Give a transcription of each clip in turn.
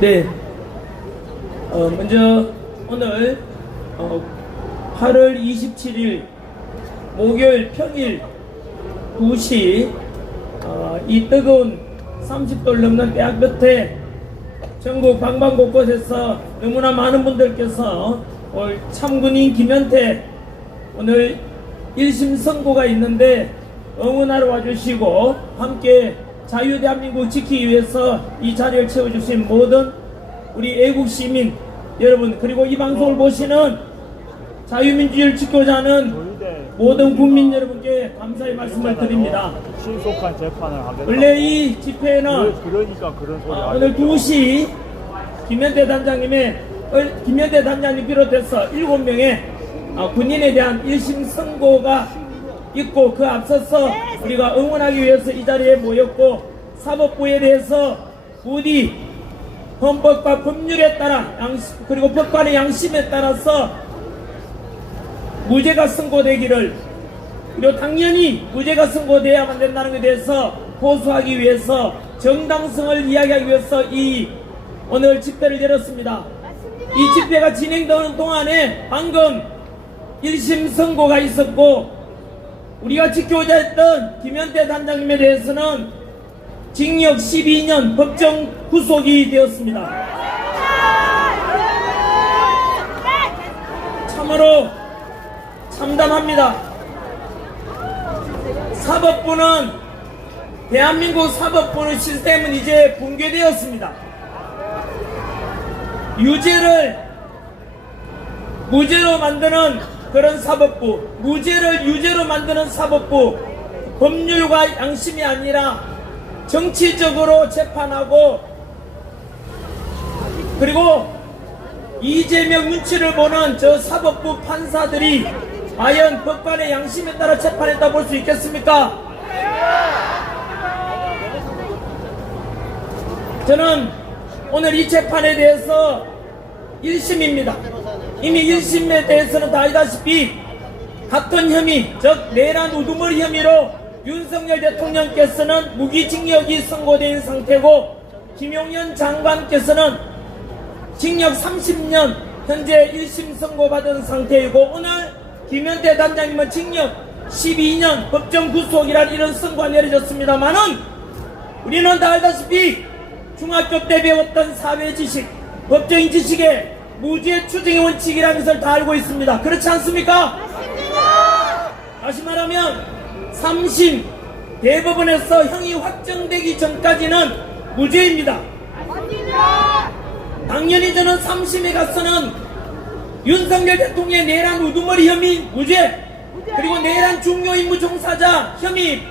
네, 먼저 오늘 8월 27일 목요일 평일 2시 이 뜨거운 30도를 넘는 대학 볕에 전국 방방 곳곳에서 너무나 많은 분들께서 오늘 참군인 김현태 오늘 1심 선고가 있는데 응원하러 와주시고 함께 자유대한민국 지키기 위해서 이 자리를 채워주신 모든 우리 애국시민 여러분, 그리고 이 방송을 보시는 자유민주주의를 지키고자 하는 모든 국민 여러분께 감사의 말씀을 드립니다. 신속한 재판을 하겠다. 원래 이 집회는 그러니까 그런 소리 오늘 2시 김현태 단장님 비롯해서 7명의 군인에 대한 1심 선고가 있고, 그 앞서서 우리가 응원하기 위해서 이 자리에 모였고, 사법부에 대해서 부디 헌법과 법률에 따라 그리고 법관의 양심에 따라서 무죄가 선고되기를, 그리고 당연히 무죄가 선고되어야만 된다는 것에 대해서 호소하기 위해서 정당성을 이야기하기 위해서 이 오늘 집회를 열었습니다. 이 집회가 진행되는 동안에 방금 1심 선고가 있었고, 우리가 지켜오자 했던 김현태 단장님에 대해서는 징역 12년 법정 구속이 되었습니다. 참으로 참담합니다. 사법부는, 대한민국 사법부는 시스템은 이제 붕괴되었습니다. 유죄를 무죄로 만드는 그런 사법부, 무죄를 유죄로 만드는 사법부, 법률과 양심이 아니라 정치적으로 재판하고, 그리고 이재명 눈치를 보는 저 사법부 판사들이 과연 법관의 양심에 따라 재판했다 볼 수 있겠습니까? 저는 오늘 이 재판에 대해서 1심입니다. 이미 1심에 대해서는 다 알다시피 같은 혐의, 즉 내란 우두머리 혐의로 윤석열 대통령께서는 무기징역이 선고된 상태고, 김용현 장관께서는 징역 30년 현재 1심 선고받은 상태이고, 오늘 김현태 단장님은 징역 12년 법정 구속이라는 이런 선고가 내려졌습니다만은, 우리는 다 알다시피 중학교 때 배웠던 사회지식, 법정인 지식에 무죄 추정의 원칙이라는 것을 다 알고 있습니다. 그렇지 않습니까? 맞습니다. 다시 말하면 3심 대법원에서 형이 확정되기 전까지는 무죄입니다. 맞습니다. 당연히 저는 3심에 가서는 윤석열 대통령의 내란 우두머리 혐의 무죄, 그리고 내란 중요임무 종사자 혐의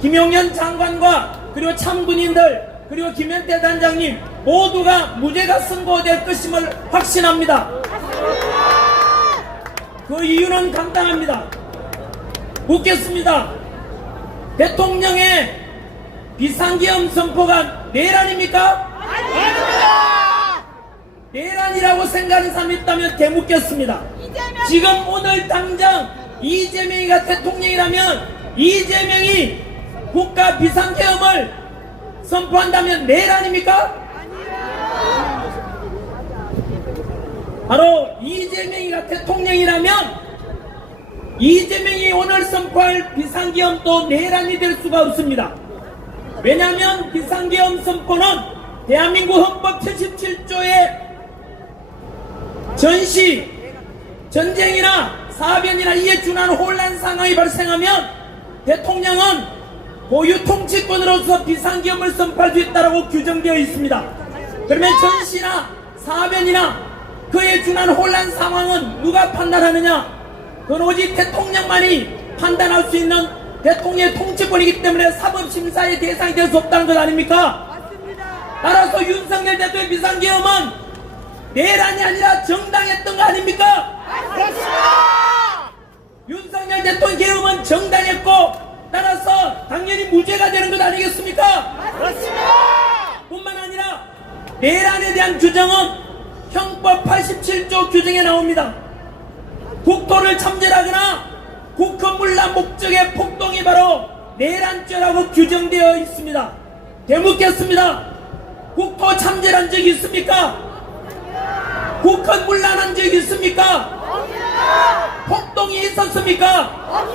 김용현 장관과 그리고 참군인들 그리고 김현태 단장님 모두가 무죄가 선고될 것임을 확신합니다. 그 이유는 간단합니다. 묻겠습니다. 대통령의 비상계엄 선포가 내란입니까? 아닙니다. 내란이라고 생각하는 사람이 있다면 되묻겠습니다. 지금 오늘 당장 이재명이가 대통령이라면 이재명이 국가 비상계엄을 선포한다면 내란입니까? 바로 이재명이가 대통령이라면 이재명이 오늘 선포할 비상계엄도 내란이 될 수가 없습니다. 왜냐하면 비상계엄 선포는 대한민국 헌법 77조의 전시, 전쟁이나 사변이나 이에 준하는 혼란 상황이 발생하면 대통령은 고유 통치권으로서 비상계엄을 선포할 수 있다고 규정되어 있습니다. 그러면 전시나 사변이나 그에 준하는 혼란 상황은 누가 판단하느냐? 그건 오직 대통령만이 판단할 수 있는 대통령의 통치권이기 때문에 사법심사의 대상이 될 수 없다는 것 아닙니까? 맞습니다. 따라서 윤석열 대통령의 비상계엄은 내란이 아니라 정당했던 거 아닙니까? 맞습니다. 윤석열 대통령 계엄은 정당했고, 따라서 당연히 무죄가 되는 것 아니겠습니까? 맞습니다. 뿐만 아니라 내란에 대한 규정은 형법 87조 규정에 나옵니다. 국토를 참전하거나 국헌문란 목적의 폭동이 바로 내란죄라고 규정되어 있습니다. 되묻겠습니다. 국토 참전한 적이 있습니까? 국헌문란한 적이 있습니까? 폭동이 있었습니까?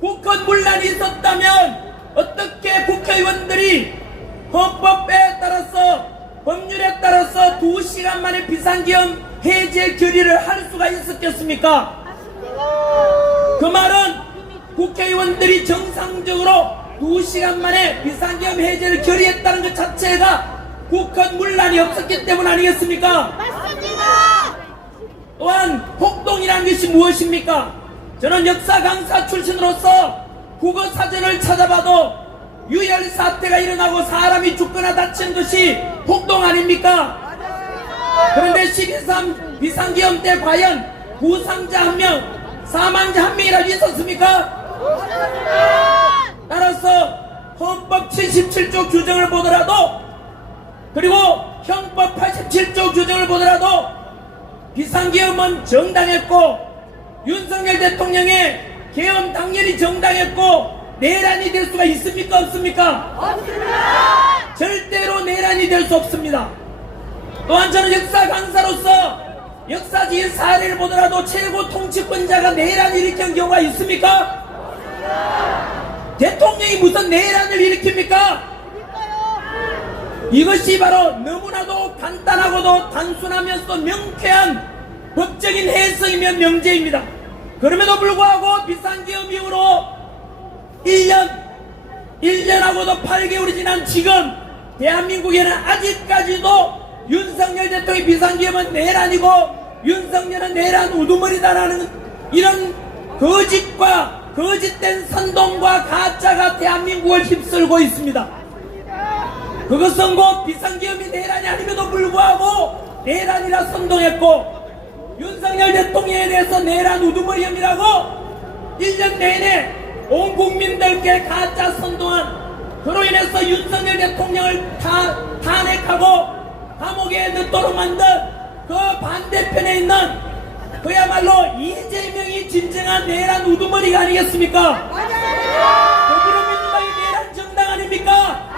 국헌문란이 있었다면 어떻게 국회의원들이 헌법에 따라서 법률에 따라서 2시간 만에 비상계엄 해제 결의를 할 수가 있었겠습니까? 그 말은 국회의원들이 정상적으로 2시간 만에 비상계엄 해제를 결의했다는 것 자체가 국헌문란이 없었기 때문 아니겠습니까? 맞습니다. 또한 폭동이라는 것이 무엇입니까? 저는 역사 강사 출신으로서 국어사전을 찾아봐도 유혈 사태가 일어나고 사람이 죽거나 다치는 것이 폭동 아닙니까? 그런데 12.3 비상계엄 때 과연 부상자 1명, 사망자 1명이라도 있었습니까? 따라서 헌법 77조 규정을 보더라도, 그리고 형법 87조 규정을 보더라도 비상계엄은 정당했고 윤석열 대통령의 계엄 당연히 정당했고 내란이 될 수가 있습니까? 없습니까? 없습니다. 절대로 내란이 될 수 없습니다. 또한 저는 역사 강사로서 역사적인 사례를 보더라도 최고 통치권자가 내란을 일으킨 경우가 있습니까? 대통령이 무슨 내란을 일으킵니까? 이것이 바로 너무나도 간단하고도 단순하면서도 명쾌한 법적인 해석이며 명제입니다. 그럼에도 불구하고 비상계엄 이후로 1년하고도 8개월이 지난 지금 대한민국에는 아직까지도 윤석열 대통령의 비상계엄은 내란이고 윤석열은 내란 우두머리다라는 이런 거짓과 거짓된 선동과 가짜가 대한민국을 휩쓸고 있습니다. 그것은 곧 비상계엄이 내란이 아님에도 불구하고 내란이라 선동했고 윤석열 대통령에 대해서 내란 우두머리형이라고 1년 내내 온 국민들께 가짜 선동한, 그로 인해서 윤석열 대통령을 탄핵하고 감옥에 넣도록 만든 그 반대편에 있는 그야말로 이재명이 진정한 내란 우두머리가 아니겠습니까? 더불어민주당이 내란 정당 아닙니까?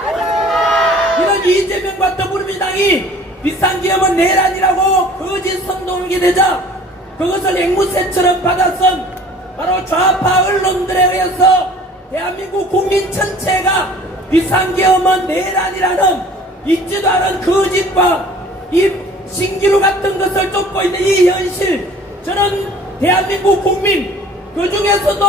이런 이재명과 더불어민주당이 비상계엄은 내란이라고 거짓 선동하게 되자 그것을 앵무새처럼 받아선 바로 좌파 언론들에 의해서 대한민국 국민 전체가 비상계엄은 내란이라는 있지도 않은 거짓과 이 신기루 같은 것을 쫓고 있는 이 현실, 저는 대한민국 국민, 그 중에서도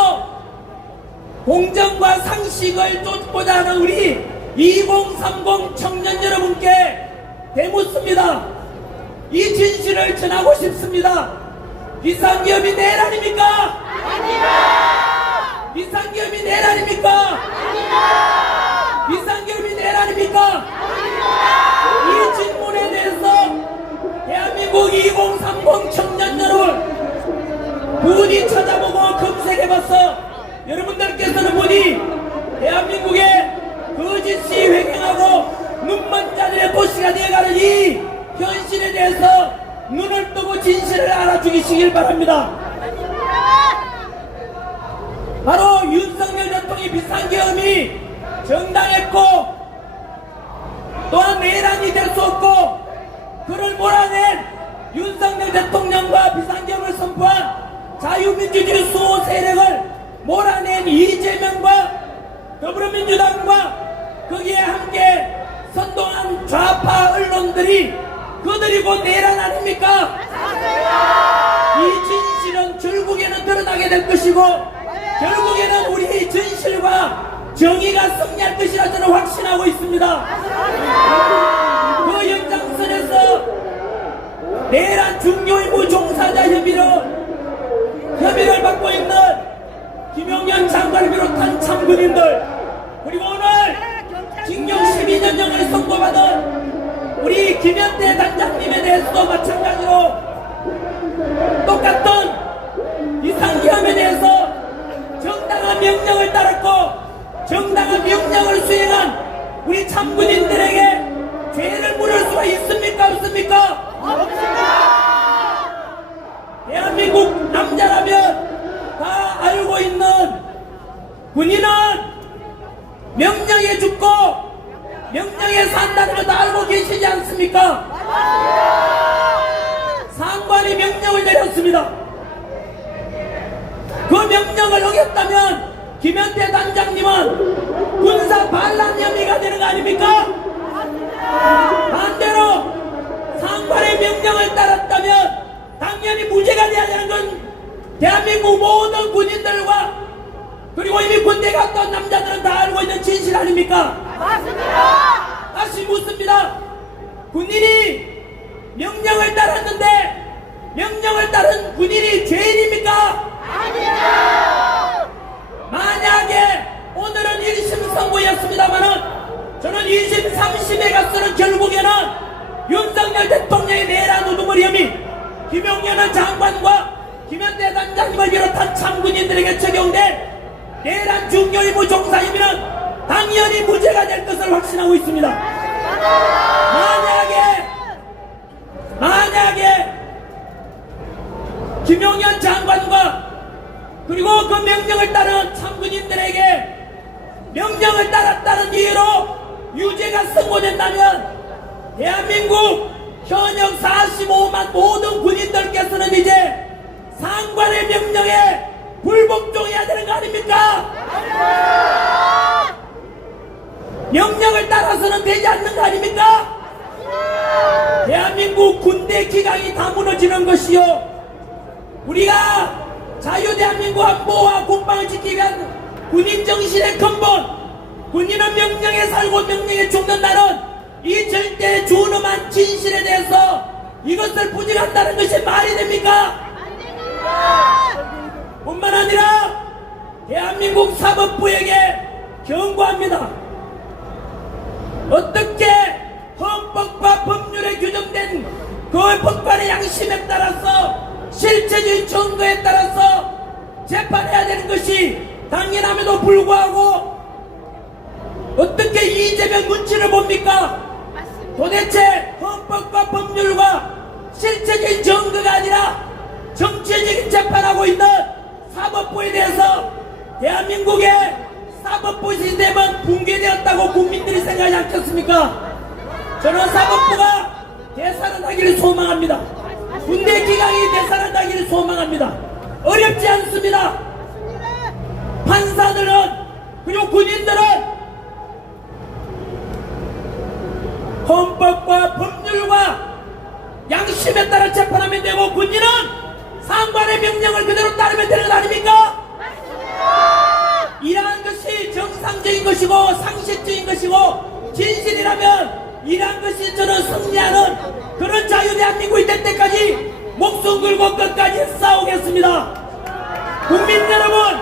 공정과 상식을 쫓고자 하는 우리 2030 청년 여러분께 대묻습니다. 이 진실을 전하고 싶습니다. 비상계엄이 내란입니까? 아닙니다. 비상계엄이 내란입니까? 아닙니다. 비상계엄이 내란입니까? 이 질문에 대해서 대한민국 2030 청년 여러분 부디 찾아보고 검색해봤어. 여러분들께서는 부디 대한민국의 거짓이 횡행하고 눈먼 자들의 도시가 되어가는 이 현실에 대해서 눈을 뜨고 진실을 알아주시길 바랍니다. 바로 윤석열 대통령의 비상계엄이 정당했고 또한 내란이 될 수 없고 그를 몰아낸 윤석열 대통령과 비상계엄을 선포한 자유민주주의 수호 세력을 몰아낸 이재명과 더불어민주당과 거기에 함께 선동한 좌파 언론들이 그들이 곧 내란 아닙니까? 이 진실은 결국에는 드러나게 될 것이고 결국에는 우리의 진실과 정의가 승리할 것이라 저는 확신하고 있습니다. 그 연장선에서 내란 중요의무 종사자 협의를 받고 있는 김용현 장관을 비롯한 참군인들, 그리고 오늘 징역 12년형을 선고받은 우리 김현태 단장님에 대해서도 마찬가지로 똑같은 비상계엄에 대해서 정당한 명령을 따랐고 정당한 명령을 수행한 우리 참군인들에게 죄를 물을 수가 있습니까? 없습니까? 없습니다. 대한민국 남자라면 다 알고 있는 군인은 명령에 죽고 명령에 산다는 걸 다 알고 계시지 않습니까? 상관이 명령을 내렸습니다. 그 명령을 어겼다면 김현태 단장님은 군사 반란 혐의가 되는 거 아닙니까? 반대로 상관의 명령을 따랐다면 당연히 무죄가 돼야 되는 건 대한민국 모든 군인들과 그리고 이미 군대 갔다 온 남자들은 다 알고 있는 진실 아닙니까? 맞습니다. 다시 묻습니다. 군인이 명령을 따랐는데 명령을 따른 군인이 죄인입니까? 아닙니다. 만약에 오늘은 1심 선고였습니다만은 저는 2심 3심에 갔서는 결국에는 윤석열 대통령의 내란 우두머리 혐의 김용현은 장관과 김현태 단장님을 비롯한 참군인들에게 적용된 내란 중요의무 종사 혐의는 당연히 무죄가 될 것을 확신하고 있습니다. 만약에 김용현 장관과 그리고 그 명령을 따른 참군인들에게 명령을 따랐다는 이유로 유죄가 선고된다면 대한민국 현역 45만 모든 군인들께서는 이제 상관의 명령에 불복종해야 되는 거 아닙니까? 명령을 따라서는 되지 않는 거 아닙니까? 대한민국 군대 기강이 다 무너지는 것이요, 우리가 자유대한민국 안보와 국방을 지키기 위한 군인 정신의 근본, 군인은 명령에 살고 명령에 죽는다는 이 절대 준엄한 진실에 대해서 이것을 부정한다는 것이 말이 됩니까? 뿐만 아니라 대한민국 사법부에게 경고합니다. 어떻게 헌법과 법률에 규정된 그 법관의 양심에 따라서 실체적인 증거에 따라서 재판해야 되는 것이 당연함에도 불구하고 어떻게 이재명 눈치를 봅니까? 도대체 헌법과 법률과 실체적인 증거가 아니라 정치적인 재판하고 있는 사법부에 대해서 대한민국의 사법부 시스템은 붕괴되었다고 국민들이 생각하지 않겠습니까? 저는 사법부가 되살아나기를 소망합니다. 군대 기강이 되살아나기를 소망합니다. 어렵지 않습니다. 판사들은 그리고 군인들은 헌법과 법률과 양심에 따라 재판하면 되고 군인은 상관의 명령을 그대로 따르면 되는 것 아닙니까? 이러한 것이 정상적인 것이고 상식적인 것이고 진실이라면 이러한 것이 저는 승리하는 그런 자유대한민국이 될 때까지 목숨 걸고 끝까지 싸우겠습니다. 국민 여러분,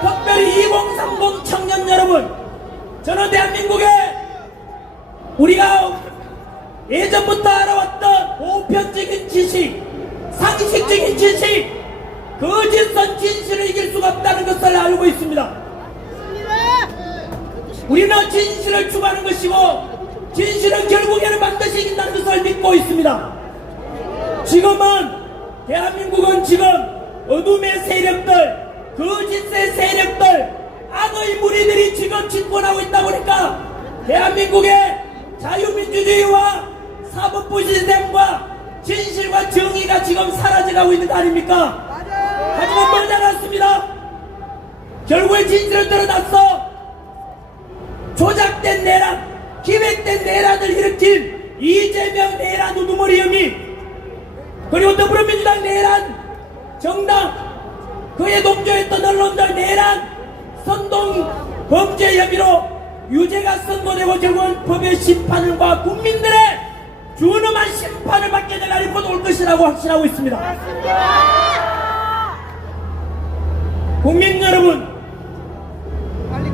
특별히 2030 청년 여러분, 저는 대한민국에 우리가 예전부터 알아왔던 보편적인 지식, 상식적인 지식, 거짓선 진실을 이길 수가 없다는 것을 알고 있습니다. 우리는 진실을 추구하는 것이고 진실은 결국에는 반드시 이긴다는 것을 믿고 있습니다. 지금은 대한민국은 지금 어둠의 세력들, 거짓의 세력들, 악의 무리들이 지금 집권하고 있다 보니까 대한민국의 자유민주주의와 사법부 시스템과 진실과 정의가 지금 사라져가고 있는 거 아닙니까? 하지만 멀지 않았습니다. 결국에 진실을 드러났어. 조작된 내란, 기획된 내란을 일으킨 이재명 내란 우두머리 혐의, 그리고 더불어민주당 내란 정당, 그에 동조했던 언론들 내란 선동 범죄 혐의로 유죄가 선고되고 결국은 법의 심판과 국민들의 준엄한 심판을 받게 될 날이 곧 올 것이라고 확신하고 있습니다. 국민 여러분,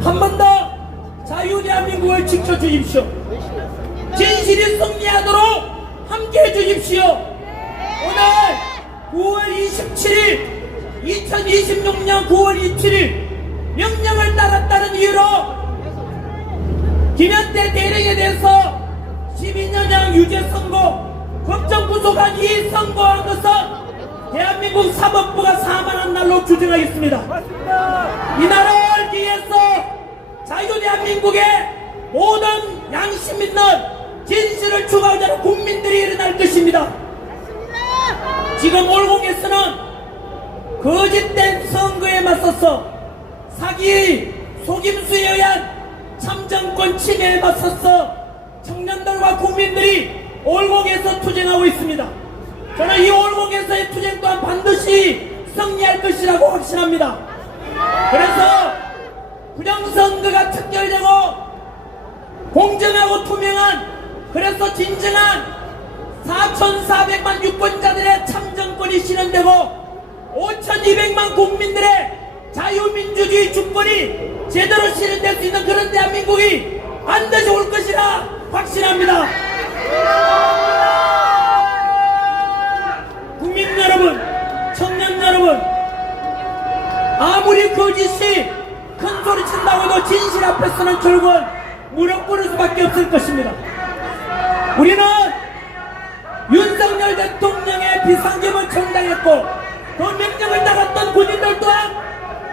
한 번 더 자유대한민국을 지켜주십시오. 진실이 승리하도록 함께해 주십시오. 오늘 9월 27일 2026년 9월 27일 명령을 따랐다는 이유로 김현태 대령에 대해서 12년형 유죄 선고, 법정 구속한 이 선고한 것은 대한민국 사법부가 사망한 날로 규정하겠습니다. 이 나라를 위해서 자유대한민국의 모든 양심 있는 진실을 추구하자는 국민들이 일어날 것입니다. 지금 올공에서는 거짓된 선거에 맞서서 사기, 속임수에 의한 참정권 침해에 맞서서 청년들과 국민들이 올공에서 투쟁하고 있습니다. 저는 이 올공에서의 투쟁 또한 반드시 승리할 것이라고 확신합니다. 그래서 부정선거가 척결되고 공정하고 투명한, 그래서 진정한 4,400만 유권자들의 참정권이 실현되고 5,200만 국민들의 자유민주주의 주권이 제대로 실현될 수 있는 그런 대한민국이 반드시 올 것이라 확신합니다. 국민 여러분, 청년 여러분, 아무리 거짓이 큰 소리 친다고 해도 진실 앞에서는 결국은 무릎 꿇을 수밖에 없을 것입니다. 우리는 윤석열 대통령의 비상계엄을 청당했고 그 명령을 따랐던 군인들 또한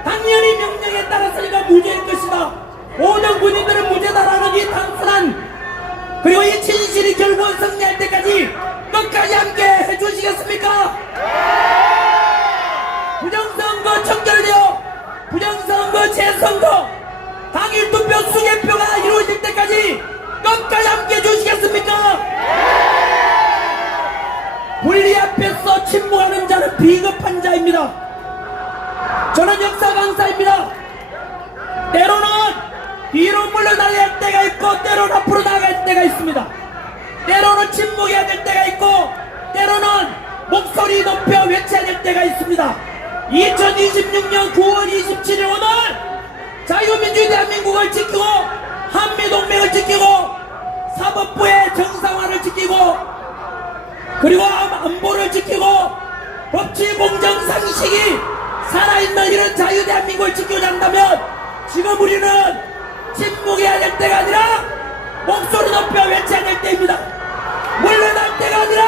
당연히 명령에 따랐으니까 무죄일 것이다. 모든 군인들은 무죄다라는 이 단순한, 그리고 이 진실이 결국은 승리할 때까지 끝까지 함께 해주시겠습니까? 부정선거 척결되어 부정선거 재선거 당일 투표 수개표가 이루어질 때까지 끝까지 함께 해주시겠습니까? 분리 앞에서 침묵하는 자는 비겁한 자입니다. 저는 역사 강사입니다. 때로는 뒤로 물러나야 할 때가 있고 때로는 앞으로 나갈 때가 있습니다. 때로는 침묵해야 될 때가 있고 때로는 목소리 높여 외쳐야 될 때가 있습니다. 2026년 9월 27일 오늘 자유민주주의 대한민국을 지키고 한미동맹을 지키고 사법부의 정상화를 지키고 그리고 안보를 지키고 법치 공정 상식이 살아있는 이런 자유대한민국을 지키고자 한다면 지금 우리는 침묵해야 될 때가 아니라 목소리 높여 외쳐야 될 때입니다. 물러날 때가 아니라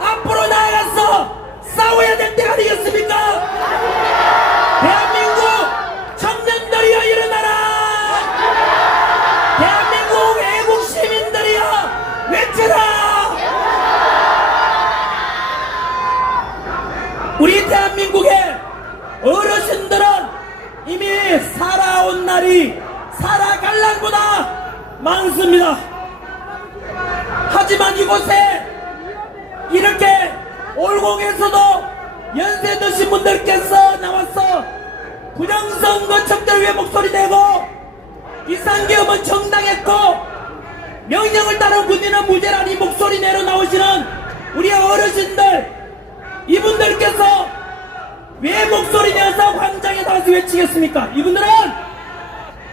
앞으로 나아가서 싸워야 될 때가 아니겠습니까? 대한민국 청년들이여 일어나라! 대한민국 애국 시민들이여 외쳐라! 우리 대한민국의 어르신들은 이미 살아온 날이 살아갈 날보다 많습니다. 하지만 이곳에 이렇게 올공에서도 연세 드신 분들께서 나와서 부정선거 척결 위해 목소리 내고 비상계엄은 정당했고 명령을 따른 군인은 무죄라니 목소리 내러 나오시는 우리 어르신들, 이분들께서 왜 목소리 내어서 광장에 나와서 외치겠습니까? 이분들은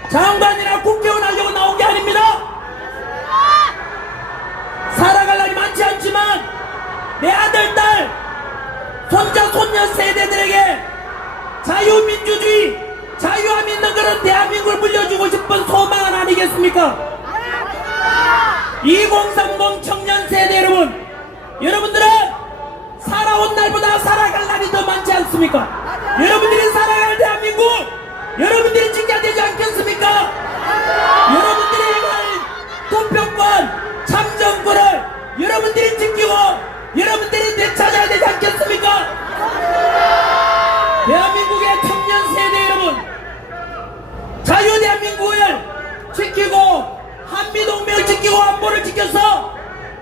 장관이나 국회의원 하려고 나온 게 아닙니다. 살아갈 날이 많지 않지만 내 아들, 딸, 손자, 손녀 세대들에게 자유민주주의, 자유함 있는 그런 대한민국을 물려주고 싶은 소망은 아니겠습니까? 2030 청년 세대 여러분, 여러분들은 살아온 날보다 살아갈 날이 더 많지 않습니까? 여러분들이 살아갈 대한민국, 여러분들이 지켜야 되지 않겠습니까? 여러분들이 투표권, 참정권을 여러분들이 지키고 여러분들이 되찾아야 되지 않겠습니까? 대한민국의 청년 세대 여러분, 자유대한민국을 지키고 한미동맹을 지키고 안보를 지켜서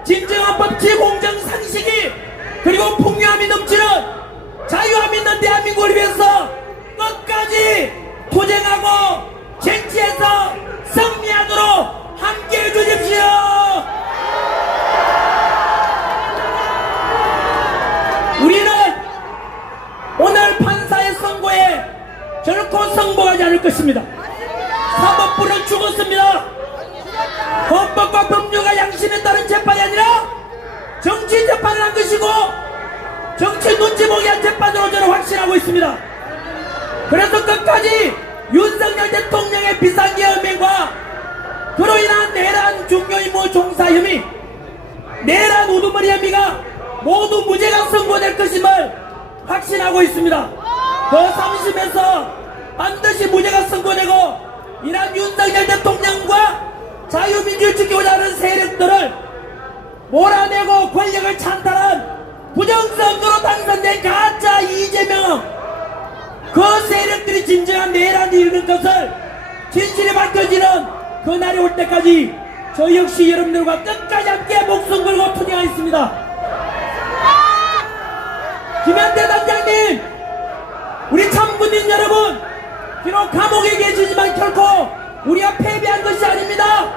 진정한 법치 공정 상식이 그리고 풍요함이 넘치는 자유함 있는 대한민국을 위해서 끝까지 투쟁하고 쟁취해서 승리하도록 함께 해주십시오. 우리는 오늘 판사의 선고에 결코 승복하지 않을 것입니다. 사법부는 죽었습니다. 헌법과 법률과 양심에 따른 재판이 아니라 정치 재판을 한 것이고 정치 눈치 보기 한 재판으로 저는 확신하고 있습니다. 그래서 끝까지 윤석열 대통령의 비상계엄 행위와 그로 인한 내란 중요임무 종사 혐의, 내란 우두머리 혐의가 모두 무죄가 선고될 것임을 확신하고 있습니다. 더 삼심해서 반드시 무죄가 선고되고 이러한 윤석열 대통령과 자유민주를 지키고자 하는 세력들을 몰아내고 권력을 찬탈한 부정선거로 당선된 가짜 이재명, 그 세력들이 진정한 내란이 이르는 것을 진실이 밝혀지는 그날이 올 때까지 저 역시 여러분들과 끝까지 함께 목숨 걸고 투쟁하겠습니다. 김현태 단장님, 우리 참군인 여러분, 비록 감옥에 계시지만 결코 우리가 패배한 것이 아닙니다.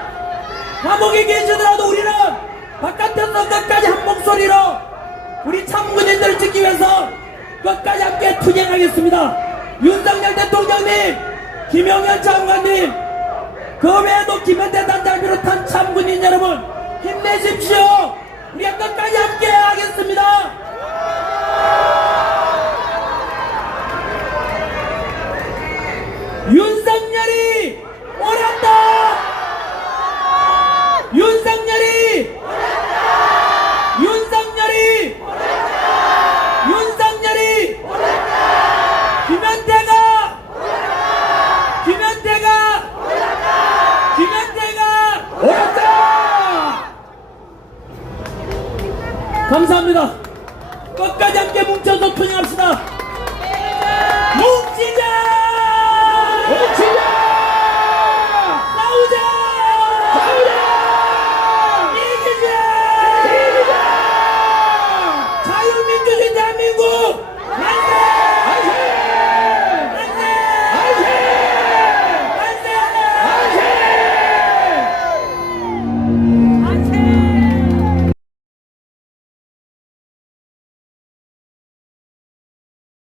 감옥에 계시더라도 우리는 바깥에서 끝까지 한 목소리로 우리 참군인들을 지키기 위해서 끝까지 함께 투쟁하겠습니다. 윤석열 대통령님, 김용현 장관님, 그 외에도 김현태 단장을 비롯한 참군인 여러분 힘내십시오. 우리가 끝까지 함께 하겠습니다.